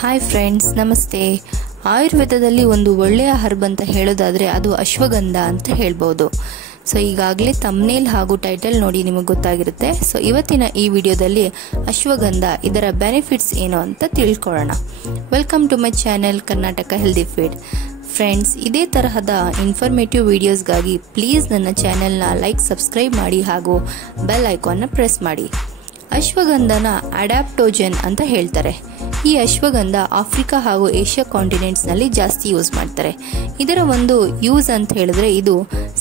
Hi friends, ನಮಸ್ತೆ. ಆಯುರ್ವೇದದಲ್ಲಿ ಒಂದು ಒಳ್ಳೆಯ ಹರ್ಬ್ ಅಂತ ಹೇಳೋದಾದರೆ ಅದು ಅಶ್ವಗಂಧ ಅಂತ ಹೇಳ್ಬೋದು. ಸೊ ಈಗಾಗಲೇ ತಮ್ನೇಲ್ ಹಾಗೂ ಟೈಟಲ್ ನೋಡಿ ನಿಮಗೆ ಗೊತ್ತಾಗಿರುತ್ತೆ. ಸೊ ಇವತ್ತಿನ ಈ ವಿಡಿಯೋದಲ್ಲಿ ಅಶ್ವಗಂಧ ಇದರ ಬೆನಿಫಿಟ್ಸ್ ಏನು ಅಂತ ತಿಳ್ಕೊಳ್ಳೋಣ. Welcome to my channel Karnataka healthy feed. Friends, ಇದೇ ತರಹದ ಇನ್ಫಾರ್ಮೇಟಿವ್ ವಿಡಿಯೋಸ್ಗಾಗಿ ಪ್ಲೀಸ್ ನನ್ನ ಚಾನೆಲ್ನ ಲೈಕ್, ಸಬ್ಸ್ಕ್ರೈಬ್ ಮಾಡಿ ಹಾಗೂ ಬೆಲ್ ಐಕಾನ್ನ ಪ್ರೆಸ್ ಮಾಡಿ. ಅಶ್ವಗಂಧನ ಅಡ್ಯಾಪ್ಟೋಜನ್ ಅಂತ ಹೇಳ್ತಾರೆ. ಈ ಅಶ್ವಗಂಧ ಆಫ್ರಿಕಾ ಹಾಗೂ ಏಷ್ಯಾ ಕಾಂಟಿನೆಂಟ್ಸ್ನಲ್ಲಿ ಜಾಸ್ತಿ ಯೂಸ್ ಮಾಡ್ತಾರೆ. ಇದರ ಒಂದು ಯೂಸ್ ಅಂತ ಹೇಳಿದ್ರೆ ಇದು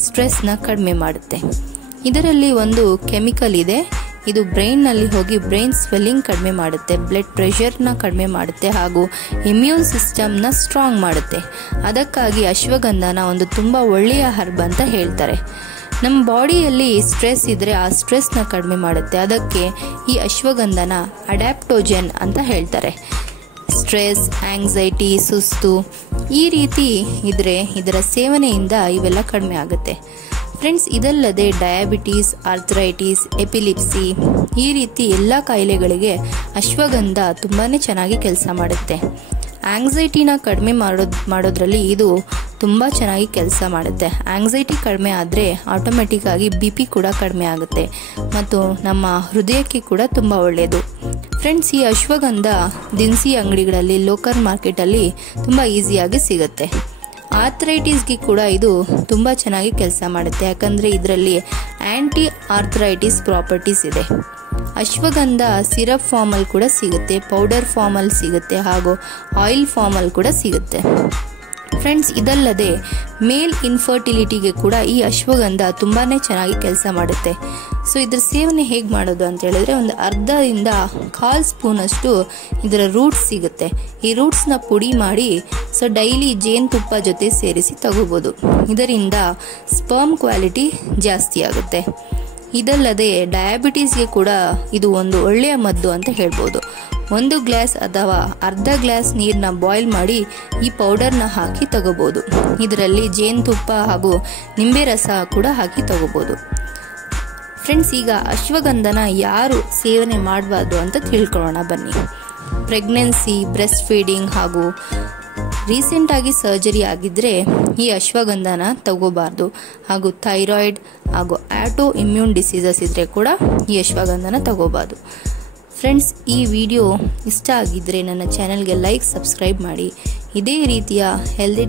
ಸ್ಟ್ರೆಸ್ನ ಕಡಿಮೆ ಮಾಡುತ್ತೆ. ಇದರಲ್ಲಿ ಒಂದು ಕೆಮಿಕಲ್ ಇದೆ, ಇದು ಬ್ರೈನ್ನಲ್ಲಿ ಹೋಗಿ ಬ್ರೈನ್ ಸ್ವೆಲ್ಲಿಂಗ್ ಕಡಿಮೆ ಮಾಡುತ್ತೆ, ಬ್ಲಡ್ ಪ್ರೆಷರ್ನ ಕಡಿಮೆ ಮಾಡುತ್ತೆ ಹಾಗೂ ಇಮ್ಯೂನ್ ಸಿಸ್ಟಮ್ನ ಸ್ಟ್ರಾಂಗ್ ಮಾಡುತ್ತೆ. ಅದಕ್ಕಾಗಿ ಅಶ್ವಗಂಧನ ಒಂದು ತುಂಬ ಒಳ್ಳೆಯ ಹರ್ಬ್ ಅಂತ ಹೇಳ್ತಾರೆ. ನಮ್ಮ ಬಾಡಿಯಲ್ಲಿ ಸ್ಟ್ರೆಸ್ ಇದ್ದರೆ ಆ ಸ್ಟ್ರೆಸ್ನ ಕಡಿಮೆ ಮಾಡುತ್ತೆ. ಅದಕ್ಕೆ ಈ ಅಶ್ವಗಂಧನ ಅಡ್ಯಾಪ್ಟೋಜನ್ ಅಂತ ಹೇಳ್ತಾರೆ. ಸ್ಟ್ರೆಸ್, ಆಂಗ್ಸೈಟಿ, ಸುಸ್ತು ಈ ರೀತಿ ಇದ್ದರೆ ಇದರ ಸೇವನೆಯಿಂದ ಇವೆಲ್ಲ ಕಡಿಮೆ ಆಗುತ್ತೆ. ಫ್ರೆಂಡ್ಸ್, ಇದಲ್ಲದೆ ಡಯಾಬಿಟೀಸ್, ಆರ್ಥರೈಟಿಸ್, ಎಪಿಲಿಪ್ಸಿ ಈ ರೀತಿ ಎಲ್ಲ ಕಾಯಿಲೆಗಳಿಗೆ ಅಶ್ವಗಂಧ ತುಂಬಾ ಚೆನ್ನಾಗಿ ಕೆಲಸ ಮಾಡುತ್ತೆ. ಆಂಗ್ಸೈಟಿನ ಕಡಿಮೆ ಮಾಡೋದ್ರಲ್ಲಿ ಇದು ತುಂಬ ಚೆನ್ನಾಗಿ ಕೆಲಸ ಮಾಡುತ್ತೆ. ಆಂಗ್ಸೈಟಿ ಕಡಿಮೆ ಆದರೆ ಆಟೋಮೆಟಿಕ್ ಆಗಿ BP ಕೂಡ ಕಡಿಮೆ ಆಗುತ್ತೆ ಮತ್ತು ನಮ್ಮ ಹೃದಯಕ್ಕೆ ಕೂಡ ತುಂಬ ಒಳ್ಳೆಯದು. ಫ್ರೆಂಡ್ಸ್, ಈ ಅಶ್ವಗಂಧ ದಿನಸಿ ಅಂಗಡಿಗಳಲ್ಲಿ, ಲೋಕಲ್ ಮಾರ್ಕೆಟಲ್ಲಿ ತುಂಬ ಈಸಿಯಾಗಿ ಸಿಗುತ್ತೆ. ಆರ್ಥರೈಟಿಸ್ಗೆ ಕೂಡ ಇದು ತುಂಬ ಚೆನ್ನಾಗಿ ಕೆಲಸ ಮಾಡುತ್ತೆ, ಯಾಕಂದರೆ ಇದರಲ್ಲಿ ಆ್ಯಂಟಿ ಆರ್ಥರೈಟಿಸ್ ಪ್ರಾಪರ್ಟೀಸ್ ಇದೆ. ಅಶ್ವಗಂಧ ಸಿರಪ್ ಫಾರ್ಮಲ್ಲಿ ಕೂಡ ಸಿಗುತ್ತೆ, ಪೌಡರ್ ಫಾರ್ಮಲ್ಲಿ ಸಿಗುತ್ತೆ ಹಾಗೂ ಆಯಿಲ್ ಫಾರ್ಮಲ್ಲಿ ಕೂಡ ಸಿಗುತ್ತೆ. ಫ್ರೆಂಡ್ಸ್, ಇದಲ್ಲದೆ ಮೇಲ್ ಇನ್ಫರ್ಟಿಲಿಟಿಗೆ ಕೂಡ ಈ ಅಶ್ವಗಂಧ ತುಂಬಾ ಚೆನ್ನಾಗಿ ಕೆಲಸ ಮಾಡುತ್ತೆ. ಸೊ ಇದರ ಸೇವನೆ ಹೇಗೆ ಮಾಡೋದು ಅಂತ ಹೇಳಿದ್ರೆ, ಒಂದು ಅರ್ಧದಿಂದ 1/4 ಸ್ಪೂನಷ್ಟು ಇದರ ರೂಟ್ಸ್ ಸಿಗುತ್ತೆ. ಈ ರೂಟ್ಸ್ನ ಪುಡಿ ಮಾಡಿ ಡೈಲಿ ಜೇನುತುಪ್ಪ ಜೊತೆ ಸೇರಿಸಿ ತಗೋಬೋದು. ಇದರಿಂದ ಸ್ಪರ್ಮ್ ಕ್ವಾಲಿಟಿ ಜಾಸ್ತಿ ಆಗುತ್ತೆ. ಇದಲ್ಲದೆ ಡಯಾಬಿಟೀಸ್ಗೆ ಕೂಡ ಇದು ಒಂದು ಒಳ್ಳೆಯ ಮದ್ದು ಅಂತ ಹೇಳ್ಬೋದು. 1 ಗ್ಲಾಸ್ ಅಥವಾ ಅರ್ಧ ಗ್ಲಾಸ್ ನೀರನ್ನ ಬಾಯ್ಲ್ ಮಾಡಿ ಈ ಪೌಡರ್ನ ಹಾಕಿ ತಗೋಬೋದು. ಇದರಲ್ಲಿ ಜೇನುತುಪ್ಪ ಹಾಗೂ ನಿಂಬೆ ರಸ ಕೂಡ ಹಾಕಿ ತಗೋಬೋದು. ಫ್ರೆಂಡ್ಸ್, ಈಗ ಅಶ್ವಗಂಧನ ಯಾರು ಸೇವನೆ ಮಾಡಬಾರ್ದು ಅಂತ ತಿಳ್ಕೊಳ್ಳೋಣ ಬನ್ನಿ. ಪ್ರೆಗ್ನೆನ್ಸಿ, ಬ್ರೆಸ್ಟ್ ಫೀಡಿಂಗ್ ಹಾಗೂ ರೀಸೆಂಟಾಗಿ ಸರ್ಜರಿ ಆಗಿದ್ದರೆ ಈ ಅಶ್ವಗಂಧನ ತಗೋಬಾರ್ದು. ಹಾಗೂ ಥೈರಾಯ್ಡ್ ಹಾಗೂ ಆಟೋ ಇಮ್ಯೂನ್ ಡಿಸೀಸಸ್ ಇದ್ದರೆ ಕೂಡ ಈ ಅಶ್ವಗಂಧನ ತಗೋಬಾರ್ದು. ಫ್ರೆಂಡ್ಸ್, ಈ ವಿಡಿಯೋ ಇಷ್ಟ ಆಗಿದ್ದರೆ ನನ್ನ ಚಾನೆಲ್ಗೆ ಲೈಕ್, ಸಬ್ಸ್ಕ್ರೈಬ್ ಮಾಡಿ. ಇದೇ ರೀತಿಯ ಹೆಲ್ದಿ